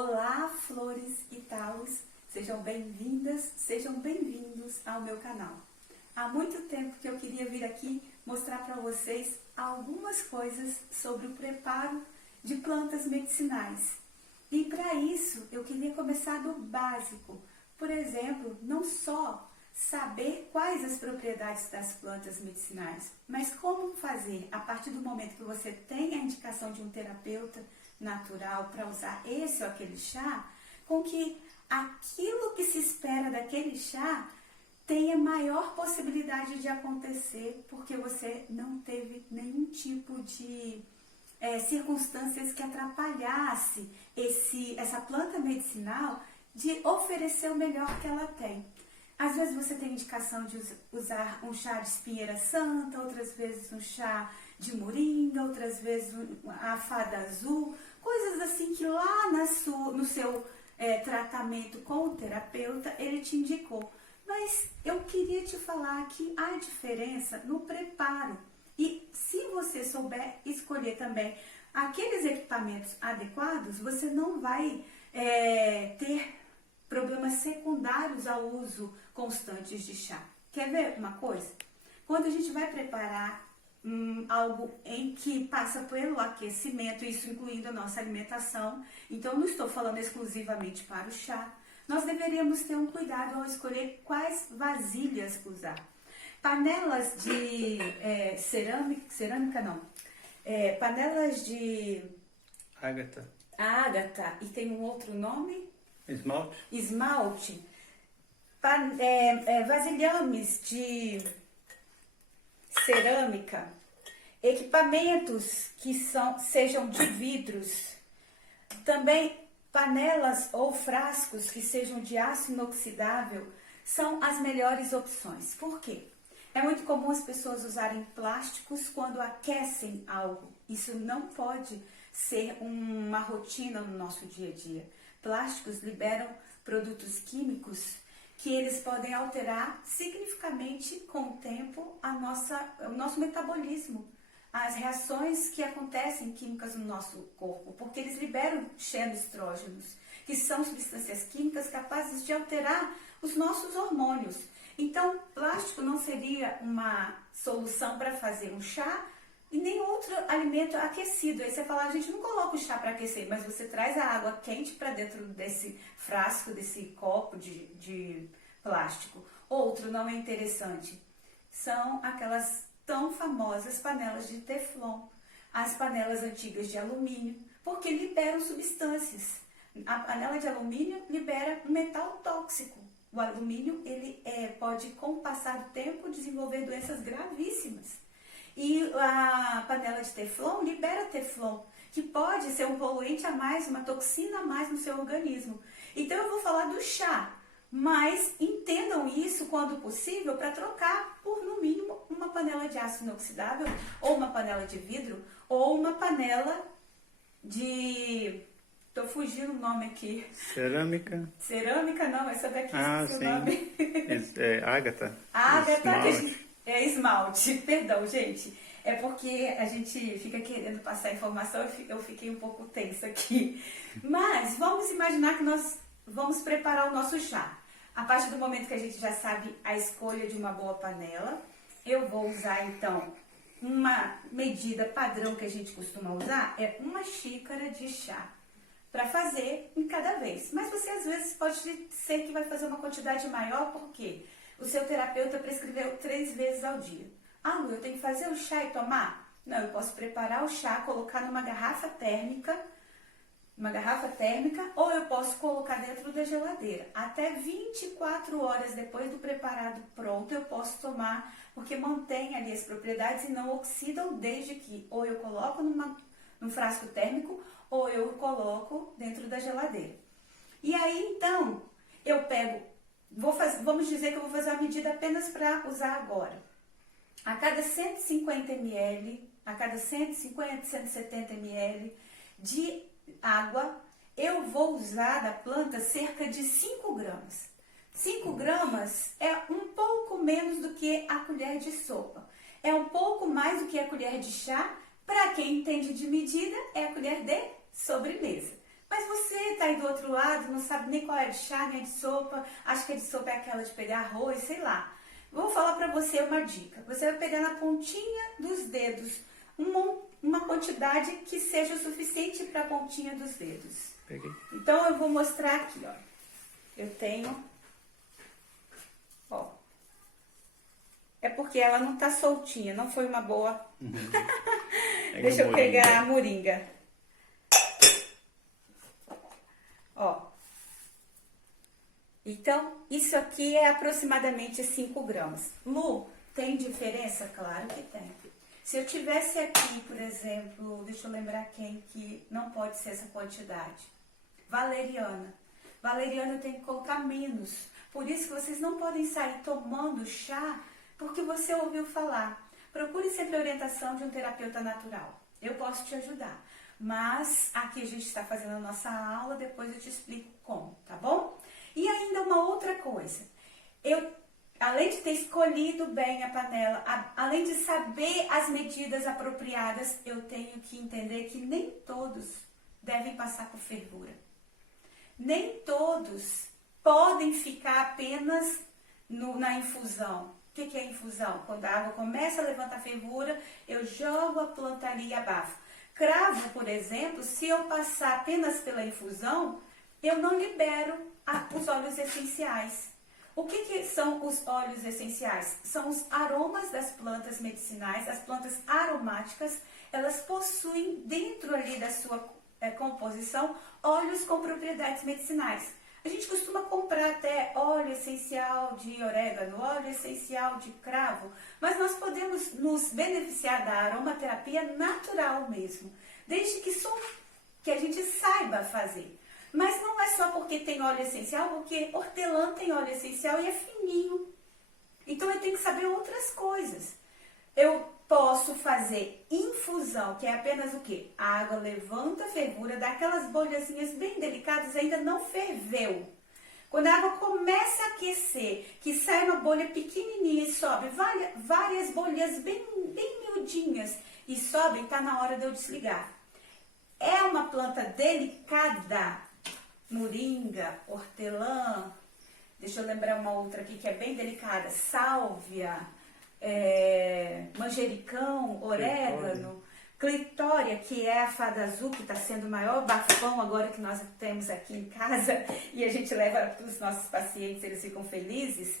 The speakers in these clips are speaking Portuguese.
Olá, flores e talos, sejam bem-vindas, sejam bem-vindos ao meu canal. Há muito tempo que eu queria vir aqui mostrar para vocês algumas coisas sobre o preparo de plantas medicinais. E para isso eu queria começar do básico. Por exemplo, não só saber quais as propriedades das plantas medicinais, mas como fazer, a partir do momento que você tem a indicação de um terapeuta natural para usar esse ou aquele chá, com que aquilo que se espera daquele chá tenha maior possibilidade de acontecer, porque você não teve nenhum tipo de circunstâncias que atrapalhasse essa planta medicinal de oferecer o melhor que ela tem. Às vezes você tem indicação de usar um chá de espinheira santa, outras vezes um chá de moringa, outras vezes a fada azul, coisas assim que lá no seu tratamento com o terapeuta ele te indicou. Mas eu queria te falar que há diferença no preparo. E se você souber escolher também aqueles equipamentos adequados, você não vai ter problemas secundários ao uso constante de chá. Quer ver uma coisa? Quando a gente vai preparar algo em que passa pelo aquecimento, isso incluindo a nossa alimentação, então não estou falando exclusivamente para o chá, nós deveríamos ter um cuidado ao escolher quais vasilhas usar. Panelas de cerâmica não, panelas de ágata, e tem um outro nome? Esmalte. Vasilhames de cerâmica, equipamentos que sejam de vidros, também panelas ou frascos que sejam de aço inoxidável são as melhores opções. Por quê? É muito comum as pessoas usarem plásticos quando aquecem algo. Isso não pode ser uma rotina no nosso dia a dia. Plásticos liberam produtos químicos que eles podem alterar significativamente com o tempo o nosso metabolismo, as reações que acontecem químicas no nosso corpo, porque eles liberam xenoestrógenos, que são substâncias químicas capazes de alterar os nossos hormônios. Então, plástico não seria uma solução para fazer um chá e nem outro alimento aquecido. Aí você fala, a gente não coloca o chá para aquecer, mas você traz a água quente para dentro desse frasco, desse copo de plástico. Outro não é interessante. São aquelas tão famosas panelas de teflon, as panelas antigas de alumínio, porque liberam substâncias. A panela de alumínio libera um metal tóxico. O alumínio ele pode, com o passar do tempo, desenvolver doenças gravíssimas. E a panela de teflon libera teflon, que pode ser um poluente a mais, uma toxina a mais no seu organismo. Então eu vou falar do chá, mas entendam isso quando possível para trocar por, no mínimo, uma panela de aço inoxidável, ou uma panela de vidro, ou uma panela de... Tô fugindo o nome aqui. Cerâmica? Cerâmica não, essa daqui sim. O nome. Ágata. Ágata, esmalte, perdão, gente. É porque a gente fica querendo passar informação e eu fiquei um pouco tensa aqui. Mas vamos imaginar que nós vamos preparar o nosso chá. A partir do momento que a gente já sabe a escolha de uma boa panela, eu vou usar então uma medida padrão que a gente costuma usar, é uma xícara de chá para fazer em cada vez. Mas você às vezes pode ser que vai fazer uma quantidade maior, porque o seu terapeuta prescreveu 3 vezes ao dia. Ah, Lu, eu tenho que fazer o chá e tomar? Não, eu posso preparar o chá, colocar numa garrafa térmica, ou eu posso colocar dentro da geladeira. Até 24 horas depois do preparado pronto, eu posso tomar, porque mantém ali as propriedades e não oxidam, desde que ou eu coloco num frasco térmico, ou eu coloco dentro da geladeira. E aí, então, eu pego, vamos dizer que eu vou fazer uma medida apenas para usar agora. A cada 150 ml, a cada 150, 170 ml de água, eu vou usar da planta cerca de 5 gramas. 5 gramas é um pouco menos do que a colher de sopa. É um pouco mais do que a colher de chá. Para quem entende de medida, é a colher de sobremesa. Mas você está sair do outro lado, não sabe nem qual é de chá, nem de sopa, acha que a de sopa é aquela de pegar arroz, sei lá. Vou falar para você uma dica. Você vai pegar na pontinha dos dedos uma quantidade que seja o suficiente para a pontinha dos dedos. Peguei. Então eu vou mostrar aqui, ó. Eu tenho, ó. É porque ela não tá soltinha, não foi uma boa. Deixa eu pegar a moringa. Ó. Então, isso aqui é aproximadamente 5 gramas. Lu, tem diferença? Claro que tem. Se eu tivesse aqui, por exemplo, deixa eu lembrar quem que não pode ser essa quantidade. Valeriana. Valeriana eu tenho que colocar menos. Por isso que vocês não podem sair tomando chá porque você ouviu falar. Procure sempre a orientação de um terapeuta natural. Eu posso te ajudar. Mas aqui a gente está fazendo a nossa aula, depois eu te explico como, tá bom? E ainda uma outra coisa. Além de ter escolhido bem a panela, além de saber as medidas apropriadas, eu tenho que entender que nem todos devem passar por fervura. Nem todos podem ficar apenas na infusão. O que é infusão? Quando a água começa a levantar fervura, eu jogo a planta ali e abafo. Cravo, por exemplo, se eu passar apenas pela infusão, eu não libero os óleos essenciais. O que são os óleos essenciais? São os aromas das plantas medicinais, as plantas aromáticas, elas possuem dentro ali da sua composição óleos com propriedades medicinais. A gente costuma comprar até óleo essencial de orégano, óleo essencial de cravo, mas nós podemos nos beneficiar da aromaterapia natural mesmo, desde que a gente saiba fazer. Mas não é só porque tem óleo essencial, porque hortelã tem óleo essencial e é fininho. Então eu tenho que saber outras coisas. Eu posso fazer infusão, que é apenas o quê? A água levanta a fervura, dá aquelas bolhazinhas bem delicadas, ainda não ferveu. Quando a água começa a aquecer, que sai uma bolha pequenininha e sobe, várias bolhas bem miudinhas e sobem, está na hora de eu desligar. É uma planta delicada, moringa, hortelã, deixa eu lembrar uma outra aqui que é bem delicada, sálvia, manjericão, orégano, clitória, que é a fada azul, que está sendo o maior bafão agora que nós temos aqui em casa e a gente leva para os nossos pacientes, eles ficam felizes.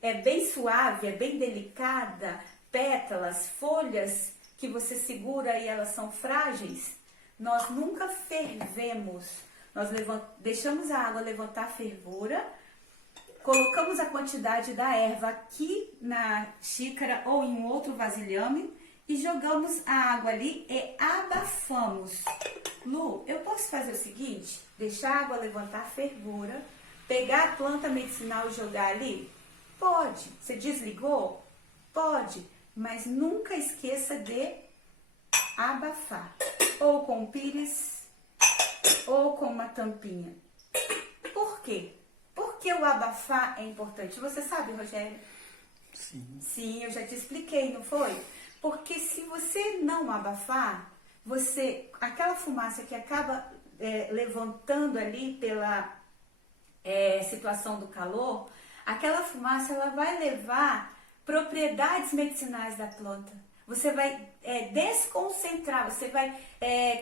É bem suave, é bem delicada, pétalas, folhas que você segura e elas são frágeis. Nós nunca fervemos, nós deixamos a água levantar a fervura, colocamos a quantidade da erva aqui na xícara ou em um outro vasilhame e jogamos a água ali e abafamos. Lu, eu posso fazer o seguinte? Deixar a água levantar a fervura, pegar a planta medicinal e jogar ali? Pode. Você desligou? Pode. Mas nunca esqueça de abafar. Ou com pires, ou com uma tampinha. Por quê? Porque o abafar é importante. Você sabe, Rogério? Sim. Sim, eu já te expliquei, não foi? Porque se você não abafar, aquela fumaça que acaba levantando ali pela situação do calor, aquela fumaça ela vai levar propriedades medicinais da planta. Você vai desconcentrar, você vai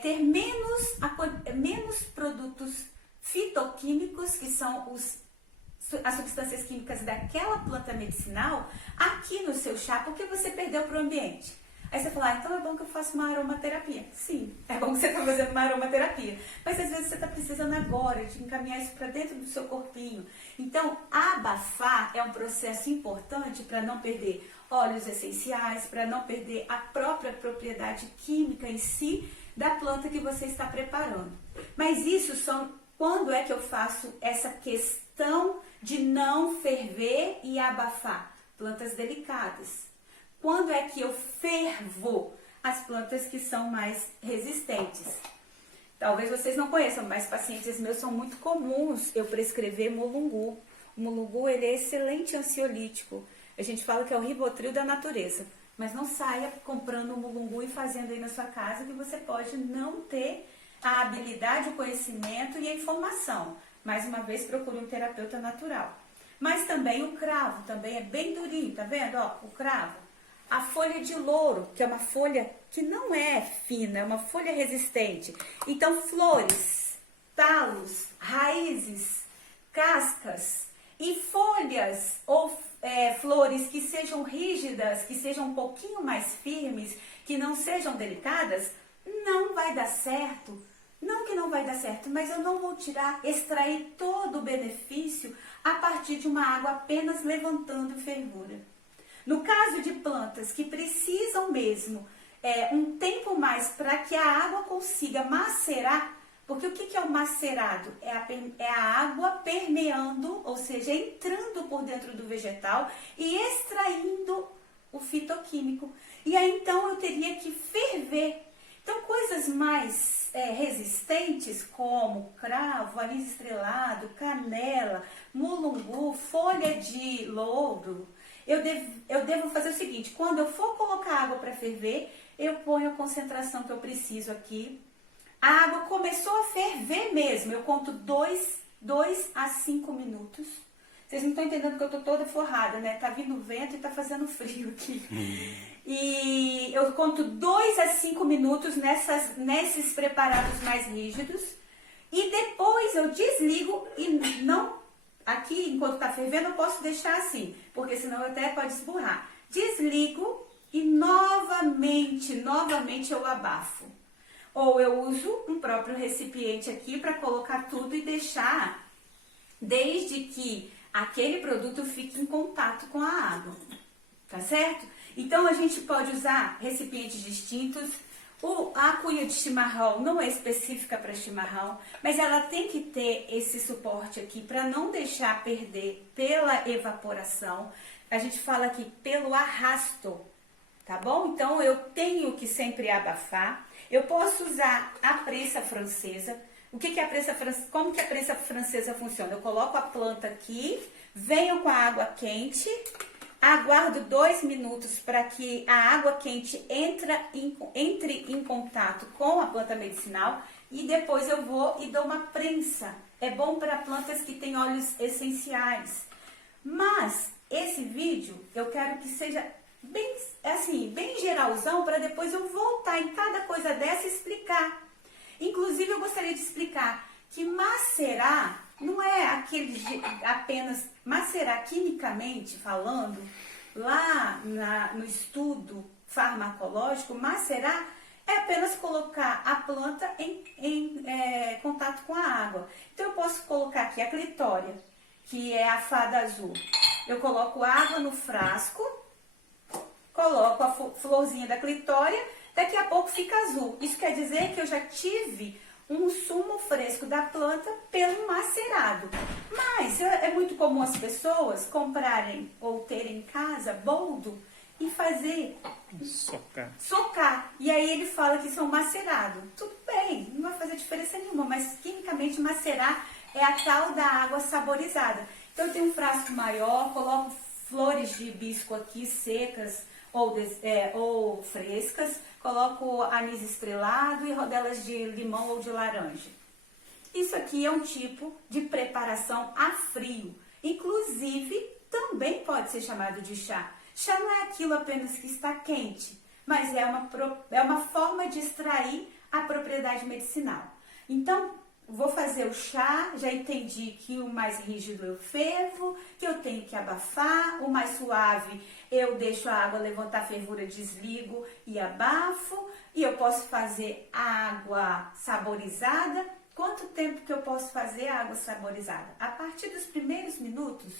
ter menos produtos fitoquímicos, que são as substâncias químicas daquela planta medicinal, aqui no seu chá, porque você perdeu para o ambiente. Aí você fala, então é bom que eu faça uma aromaterapia. Sim, é bom que você está fazendo uma aromaterapia. Mas às vezes você está precisando agora de encaminhar isso para dentro do seu corpinho. Então, abafar é um processo importante para não perder óleos essenciais, para não perder a própria propriedade química em si da planta que você está preparando. Mas isso quando é que eu faço essa questão de não ferver e abafar? Plantas delicadas. Quando é que eu fervo? As plantas que são mais resistentes. Talvez vocês não conheçam, mas pacientes meus são muito comuns eu prescrever mulungu. O mulungu ele é excelente ansiolítico. A gente fala que é o Rivotril da natureza. Mas não saia comprando um mulungu e fazendo aí na sua casa, que você pode não ter a habilidade, o conhecimento e a informação. Mais uma vez, procure um terapeuta natural. Mas também o cravo, também é bem durinho, tá vendo? Ó, o cravo. A folha de louro, que é uma folha que não é fina, é uma folha resistente. Então, flores, talos, raízes, cascas e folhas ou flores que sejam rígidas, que sejam um pouquinho mais firmes, que não sejam delicadas, não vai dar certo. Não que não vai dar certo, mas eu não vou extrair todo o benefício a partir de uma água apenas levantando fervura. No caso de plantas que precisam mesmo um tempo mais para que a água consiga macerar, porque o que é o macerado? É a água permeando, ou seja, entrando por dentro do vegetal e extraindo o fitoquímico. E aí então eu teria que ferver. Então coisas mais resistentes como cravo, anis estrelado, canela, mulungu, folha de louro, eu devo fazer o seguinte: quando eu for colocar água para ferver, eu ponho a concentração que eu preciso aqui. A água começou a ferver mesmo, eu conto 2 a 5 minutos. Vocês não estão entendendo que eu estou toda forrada, né? Tá vindo vento e tá fazendo frio aqui. E eu conto 2 a 5 minutos nesses preparados mais rígidos. E depois eu desligo e não... Aqui, enquanto tá fervendo, eu posso deixar assim, porque senão até pode esburrar. Desligo e novamente eu abafo. Ou eu uso um próprio recipiente aqui para colocar tudo e deixar, desde que aquele produto fique em contato com a água, tá certo? Então a gente pode usar recipientes distintos. A cuia de chimarrão não é específica para chimarrão, mas ela tem que ter esse suporte aqui para não deixar perder pela evaporação. A gente fala aqui pelo arrasto, tá bom? Então eu tenho que sempre abafar. Eu posso usar a prensa francesa. O que é a prensa francesa? Como que a prensa francesa funciona? Eu coloco a planta aqui, venho com a água quente, aguardo 2 minutos para que a água quente entre em contato com a planta medicinal e depois eu vou e dou uma prensa. É bom para plantas que têm óleos essenciais. Mas esse vídeo eu quero que seja bem geralzão, para depois eu voltar em cada coisa dessa e explicar. Inclusive, eu gostaria de explicar que macerar não é apenas macerar quimicamente falando, lá no estudo farmacológico, macerar é apenas colocar a planta em contato com a água. Então, eu posso colocar aqui a clitória, que é a fada azul. Eu coloco água no frasco, coloco a florzinha da clitória, daqui a pouco fica azul. Isso quer dizer que eu já tive um sumo fresco da planta pelo macerado. Mas é muito comum as pessoas comprarem ou terem em casa boldo e fazer socar. E aí ele fala que isso é um macerado. Tudo bem, não vai fazer diferença nenhuma, mas quimicamente macerar é a tal da água saborizada. Então eu tenho um frasco maior, coloco flores de hibisco aqui secas ou frescas, coloco anis estrelado e rodelas de limão ou de laranja. Isso aqui é um tipo de preparação a frio. Inclusive, também pode ser chamado de chá. Chá não é aquilo apenas que está quente, mas é uma forma de extrair a propriedade medicinal. Então, vou fazer o chá, já entendi que o mais rígido eu fervo, que eu tenho que abafar, o mais suave eu deixo a água levantar a fervura, desligo e abafo. E eu posso fazer a água saborizada. Quanto tempo que eu posso fazer a água saborizada? A partir dos primeiros minutos,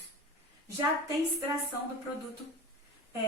já tem extração do produto,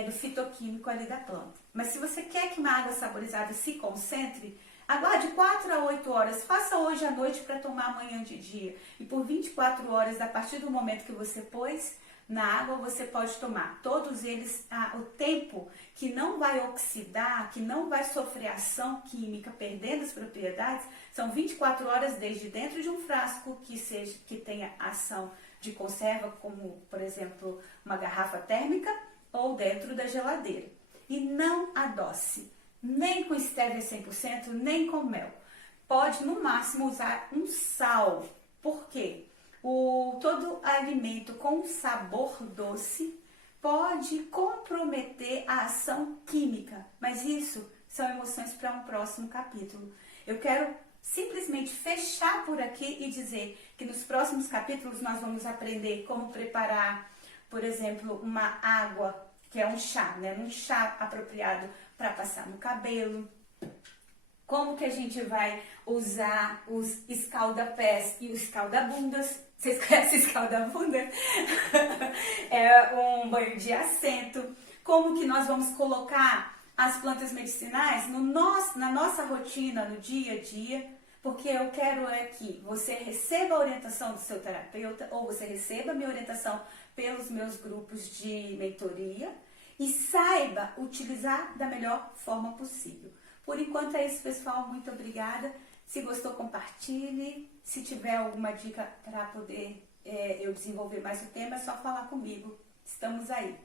do fitoquímico ali da planta. Mas se você quer que uma água saborizada se concentre, aguarde 4 a 8 horas, faça hoje à noite para tomar amanhã de dia. E por 24 horas, a partir do momento que você pôs na água, você pode tomar. Todos eles, o tempo que não vai oxidar, que não vai sofrer ação química, perdendo as propriedades, são 24 horas desde dentro de um frasco que tenha ação de conserva, como, por exemplo, uma garrafa térmica, ou dentro da geladeira. E não adoce. Nem com stevia 100%, nem com mel. pode no máximo usar um sal. Por quê? Todo alimento com sabor doce pode comprometer a ação química, mas isso são emoções para um próximo capítulo. Eu quero simplesmente fechar por aqui e dizer que nos próximos capítulos nós vamos aprender como preparar, por exemplo, uma água, que é um chá, né? Um chá apropriado para passar no cabelo. Como que a gente vai usar os escalda-pés e os escalda-bundas. Vocês conhecem escalda-bunda? É um banho de assento. Como que nós vamos colocar as plantas medicinais na nossa rotina, no dia a dia, porque eu quero que você receba a orientação do seu terapeuta ou você receba a minha orientação pelos meus grupos de mentoria e saiba utilizar da melhor forma possível. Por enquanto é isso, pessoal. Muito obrigada. Se gostou, compartilhe. Se tiver alguma dica para poder eu desenvolver mais o tema, é só falar comigo. Estamos aí.